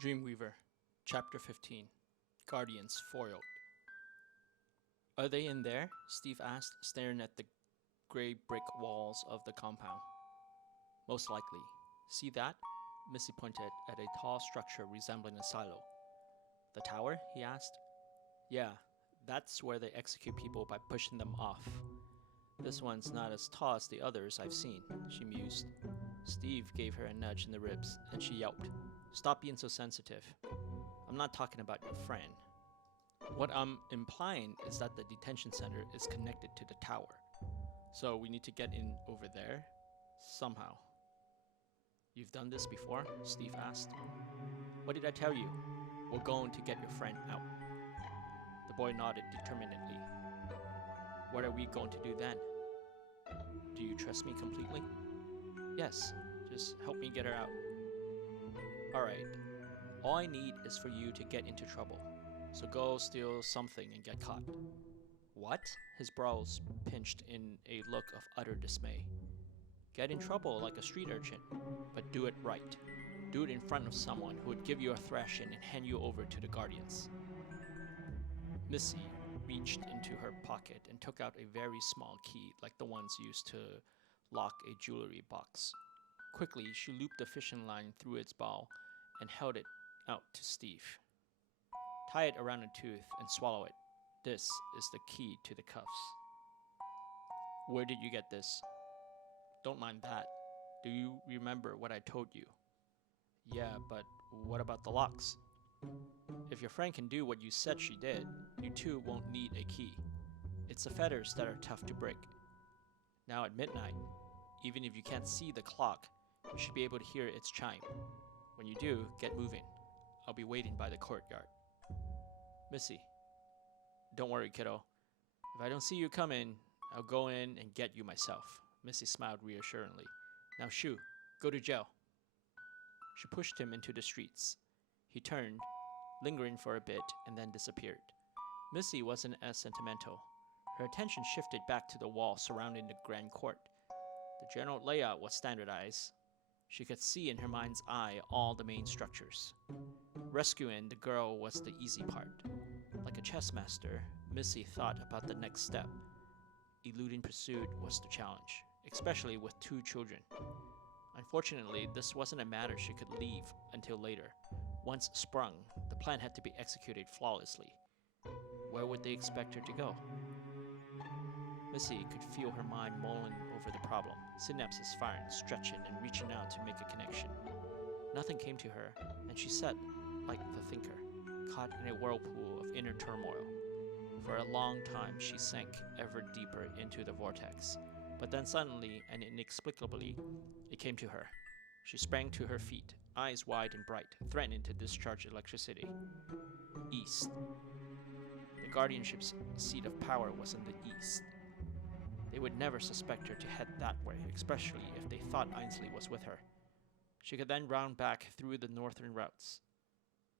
Dreamweaver, Chapter 15. Guardians Foiled. Are they in there? Steve asked, staring at the gray brick walls of the compound. Most likely. See that? Missy pointed at a tall structure resembling a silo. The tower? He asked. Yeah, that's where they execute people by pushing them off. This one's not as tall as the others I've seen, she mused. Steve gave her a nudge in the ribs, and she yelped. Stop being so sensitive. I'm not talking about your friend. What I'm implying is that the detention center is connected to the tower. So we need to get in over there? Somehow. You've done this before? Steve asked. What did I tell you? We're going to get your friend out. The boy nodded determinedly. What are we going to do then? Do you trust me completely? Yes, just help me get her out. Alright, all I need is for you to get into trouble. So go steal something and get caught. What? His brows pinched in a look of utter dismay. Get in trouble like a street urchin, but do it right. Do it in front of someone who would give you a thrashing and hand you over to the guardians. Missy reached into her pocket and took out a very small key like the ones used to lock a jewelry box. Quickly, she looped the fishing line through its ball and held it out to Steve. Tie it around a tooth and swallow it. This is the key to the cuffs. Where did you get this? Don't mind that. Do you remember what I told you? Yeah, but what about the locks? If your friend can do what you said she did, you too won't need a key. It's the fetters that are tough to break. Now at midnight, even if you can't see the clock, you should be able to hear its chime. When you do, get moving. I'll be waiting by the courtyard. Missy. Don't worry, kiddo. If I don't see you coming, I'll go in and get you myself. Missy smiled reassuringly. Now shoo, go to jail. She pushed him into the streets. He turned, lingering for a bit, and then disappeared. Missy wasn't as sentimental. Her attention shifted back to the wall surrounding the grand court. The general layout was standardized. She could see in her mind's eye all the main structures. Rescuing the girl was the easy part. Like a chess master, Missy thought about the next step. Eluding pursuit was the challenge, especially with two children. Unfortunately, this wasn't a matter she could leave until later. Once sprung, the plan had to be executed flawlessly. Where would they expect her to go? Missy could feel her mind mulling over the problem, synapses firing, stretching, and reaching out to make a connection. Nothing came to her, and she sat like the thinker, caught in a whirlpool of inner turmoil. For a long time, she sank ever deeper into the vortex. But then suddenly and inexplicably, it came to her. She sprang to her feet, eyes wide and bright, threatening to discharge electricity. East. The guardianship's seat of power was in the east. They would never suspect her to head that way, especially if they thought Ainsley was with her. She could then round back through the northern routes.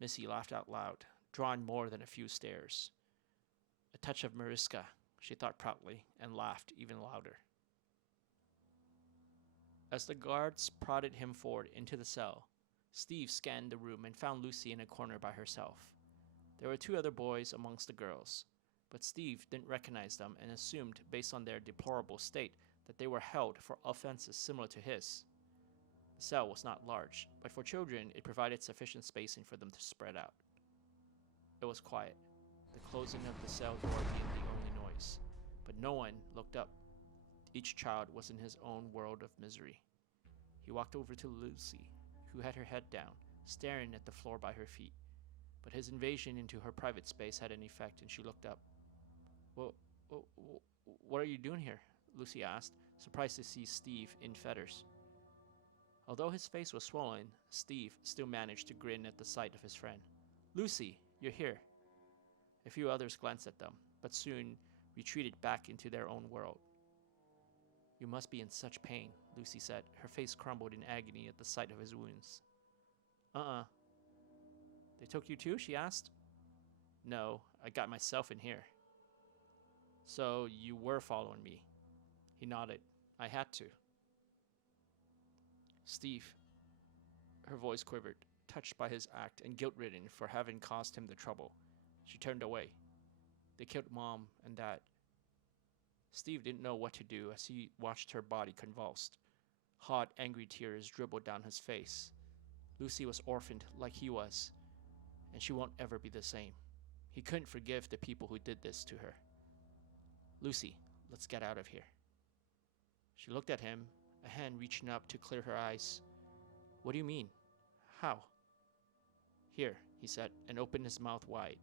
Missy laughed out loud, drawn more than a few stairs. A touch of Mariska, she thought proudly, and laughed even louder. As the guards prodded him forward into the cell, Steve scanned the room and found Lucy in a corner by herself. There were two other boys amongst the girls, but Steve didn't recognize them and assumed, based on their deplorable state, that they were held for offenses similar to his. The cell was not large, but for children it provided sufficient spacing for them to spread out. It was quiet, the closing of the cell door being the only noise, but no one looked up. Each child was in his own world of misery. He walked over to Lucy, who had her head down, staring at the floor by her feet. But his invasion into her private space had an effect, and she looked up. Well, what are you doing here? Lucy asked, surprised to see Steve in fetters. Although his face was swollen, Steve still managed to grin at the sight of his friend. Lucy, you're here. A few others glanced at them, but soon retreated back into their own world. You must be in such pain, Lucy said, her face crumbled in agony at the sight of his wounds. They took you too? She asked. No, I got myself in here. So you were following me? He nodded. I had to. Steve. Her voice quivered. touched by his act and guilt-ridden for having caused him the trouble. She turned away. They killed Mom and Dad. Steve didn't know what to do as he watched her body convulsed. Hot, angry tears dribbled down his face. Lucy was orphaned like he was, and she won't ever be the same. He couldn't forgive the people who did this to her. Lucy, let's get out of here. She looked at him, a hand reaching up to clear her eyes. What do you mean? How? Here, he said, and opened his mouth wide.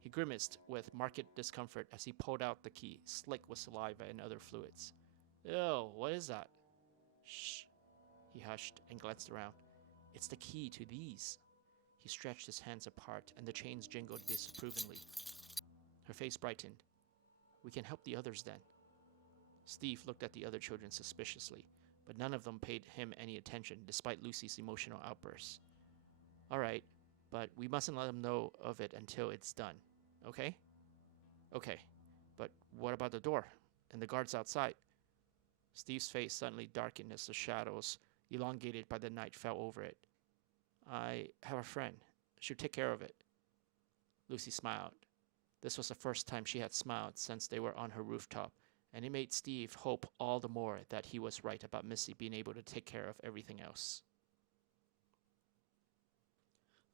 He grimaced with marked discomfort as he pulled out the key, slick with saliva and other fluids. Ew, what is that? Shh. He hushed and glanced around. It's the key to these. He stretched his hands apart, and the chains jingled disapprovingly. Her face brightened. We can help the others then. Steve looked at the other children suspiciously, but none of them paid him any attention, despite Lucy's emotional outbursts. All right, but we mustn't let them know of it until it's done, okay? Okay, but what about the door and the guards outside? Steve's face suddenly darkened as the shadows, elongated by the night, fell over it. I have a friend. She'll take care of it. Lucy smiled. This was the first time she had smiled since they were on her rooftop, and it made Steve hope all the more that he was right about Missy being able to take care of everything else.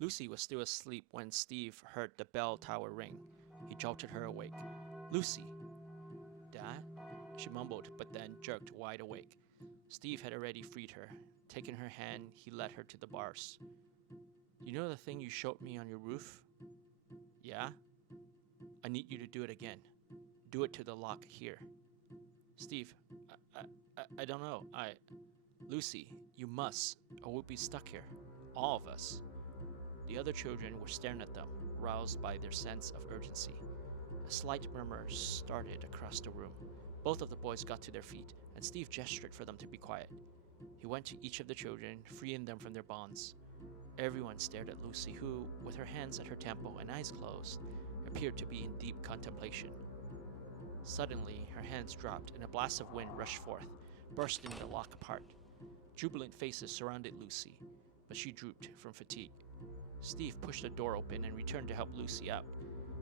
Lucy was still asleep when Steve heard the bell tower ring. He jolted her awake. Lucy! Dad? She mumbled, but then jerked wide awake. Steve had already freed her. Taking her hand, he led her to the bars. You know the thing you showed me on your roof? Yeah? I need you to do it again. Do it to the lock here. Steve, I don't know. Lucy, you must, or we'll be stuck here. All of us. The other children were staring at them, roused by their sense of urgency. A slight murmur started across the room. Both of the boys got to their feet, and Steve gestured for them to be quiet. He went to each of the children, freeing them from their bonds. Everyone stared at Lucy, who, with her hands at her temple and eyes closed, appeared to be in deep contemplation. Suddenly, her hands dropped, and a blast of wind rushed forth, bursting the lock apart. Jubilant faces surrounded Lucy, but she drooped from fatigue. Steve pushed the door open and returned to help Lucy out.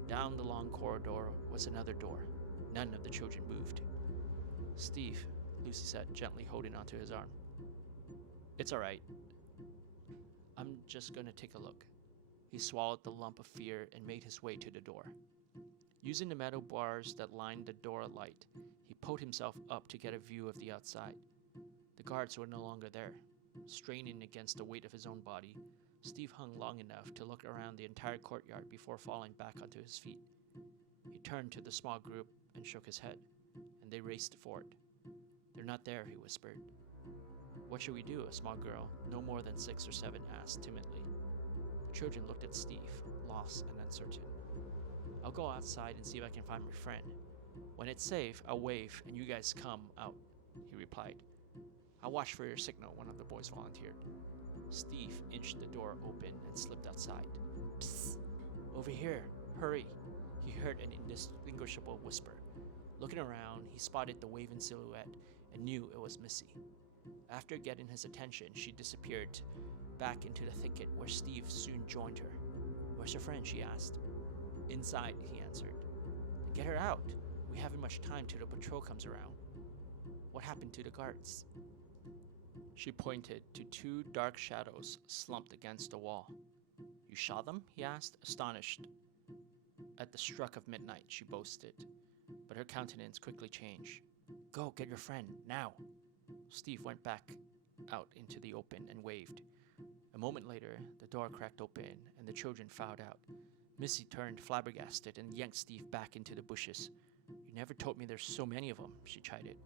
Down the long corridor was another door. None of the children moved. Steve, Lucy said, gently holding onto his arm. It's all right. I'm just going to take a look. He swallowed the lump of fear and made his way to the door. Using the metal bars that lined the door light, he pulled himself up to get a view of the outside. The guards were no longer there. Straining against the weight of his own body, Steve hung long enough to look around the entire courtyard before falling back onto his feet. He turned to the small group and shook his head, and they raced forward. They're not there, he whispered. What should we do? A small girl, no more than 6 or 7, asked timidly. The children looked at Steve, lost and uncertain. I'll go outside and see if I can find my friend. When it's safe, I'll wave and you guys come out, he replied. I'll watch for your signal, one of the boys volunteered. Steve inched the door open and slipped outside. Psst! Over here! Hurry! He heard an indistinguishable whisper. Looking around, he spotted the waving silhouette and knew it was Missy. After getting his attention, she disappeared back into the thicket where Steve soon joined her. Where's your friend? She asked. Inside, he answered. Get her out. We haven't much time till the patrol comes around. What happened to the guards? She pointed to 2 dark shadows slumped against the wall. You saw them? He asked, astonished. At the struck of midnight, she boasted, but her countenance quickly changed. Go, get your friend, now. Steve went back out into the open and waved. A moment later, the door cracked open and the children filed out. Missy turned flabbergasted and yanked Steve back into the bushes. You never told me there's so many of them, she chided.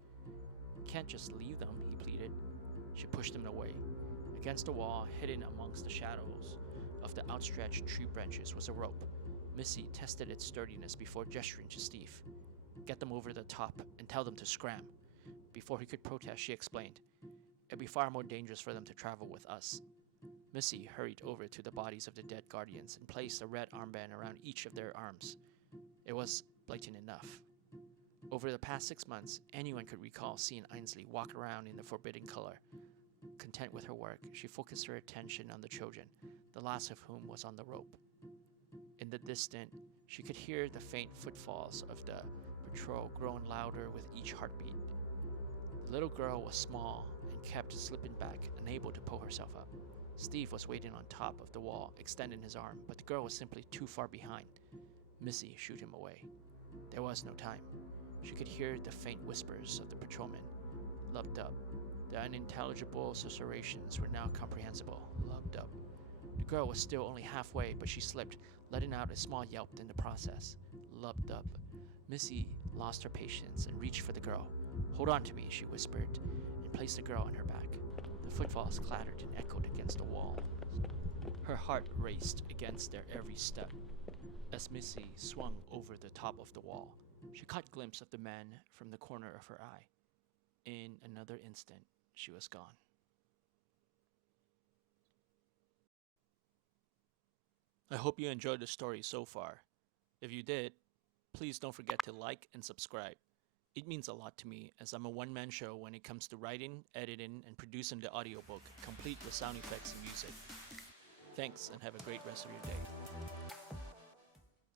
Can't just leave them, he pleaded. She pushed him away. Against the wall, hidden amongst the shadows of the outstretched tree branches, was a rope. Missy tested its sturdiness before gesturing to Steve. Get them over the top and tell them to scram. Before he could protest, she explained. It'd be far more dangerous for them to travel with us. Missy hurried over to the bodies of the dead guardians and placed a red armband around each of their arms. It was blatant enough. Over the past 6 months, anyone could recall seeing Ainsley walk around in the forbidden color. Content with her work, she focused her attention on the children, the last of whom was on the rope. In the distance, she could hear the faint footfalls of the patrol growing louder with each heartbeat. The little girl was small and kept slipping back, unable to pull herself up. Steve was waiting on top of the wall, extending his arm, but the girl was simply too far behind. Missy shooed him away. There was no time. She could hear the faint whispers of the patrolman. Lubbed up. The unintelligible susurrations were now comprehensible. Lubbed up. The girl was still only halfway, but she slipped, letting out a small yelp in the process. Lubbed up. Missy lost her patience and reached for the girl. "Hold on to me," she whispered, and placed the girl on her back. The footfalls clattered and echoed against the wall. Her heart raced against their every step. As Missy swung over the top of the wall, she caught a glimpse of the man from the corner of her eye. In another instant, she was gone. I hope you enjoyed the story so far. If you did, please don't forget to like and subscribe. It means a lot to me, as I'm a one-man show when it comes to writing, editing, and producing the audiobook, complete with sound effects and music. Thanks, and have a great rest of your day.